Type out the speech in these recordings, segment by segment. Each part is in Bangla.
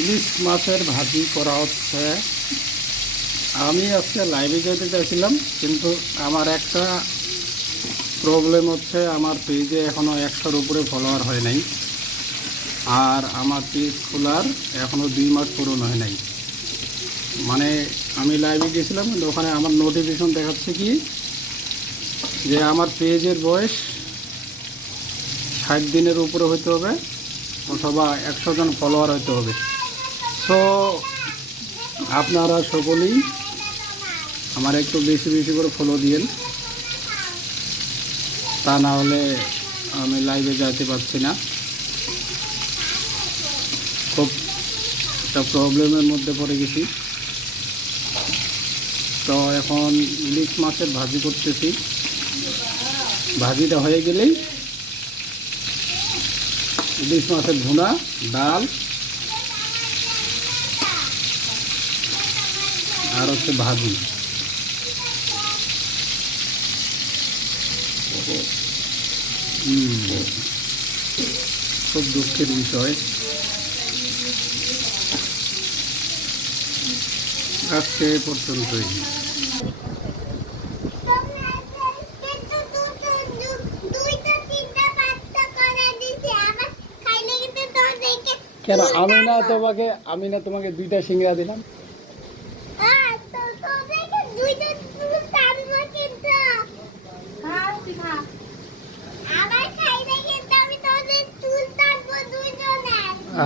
ইলিশ মাছের ভাজি করা হচ্ছে। আমি আজকে লাইভে যেতে চাইছিলাম, কিন্তু আমার একটা প্রবলেম হচ্ছে, আমার পেজে এখনও একশোর উপরে ফলোয়ার হয় নাই। আর আমার পেজ খোলার এখনও দুই মাস পূরণ হয় নাই। মানে আমি লাইভে গেছিলাম ওখানে আমার নোটিফিকেশন দেখাচ্ছে কি, যে আমার পেজের বয়স ষাট দিনের উপরে হতে হবে, অথবা একশো জন ফলোয়ার হতে হবে। সো আপনারা সকলেই আমার একটু বেশি বেশি করে ফলো দিয়েন। তা না হলে আমি লাইভে যাইতে পারছি না। খুব একটা প্রবলেমের মধ্যে পড়ে গেছি। তো এখন ইলিশ মাছের ভাজি করতেছি। ভাজিটা হয়ে গেলেই ইলিশ মাছের ভুনা, ডাল আর হচ্ছে ভাজি। খুব দুঃখের বিষয়। আজকে পর্যন্তই। কেন? আমি না তোমাকে, আমি না তোমাকে দুইটা সিঙ্গড়া দিলাম।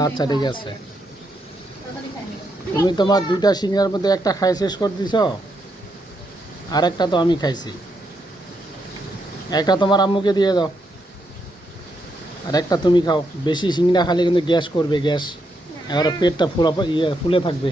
আচ্ছা ঠিক আছে। তুমি তোমার দুইটা সিঙ্গার মধ্যে একটা খাই শেষ করে দিছ, আর একটা তো আমি খাইছি। একটা তোমার আম্মুকে দিয়ে দাও, আর একটা তুমি খাও। বেশি সিঙ্গড়া খালে কিন্তু গ্যাস করবে, গ্যাস। এবার পেটটা ফুলা ইয়ে ফুলে থাকবে।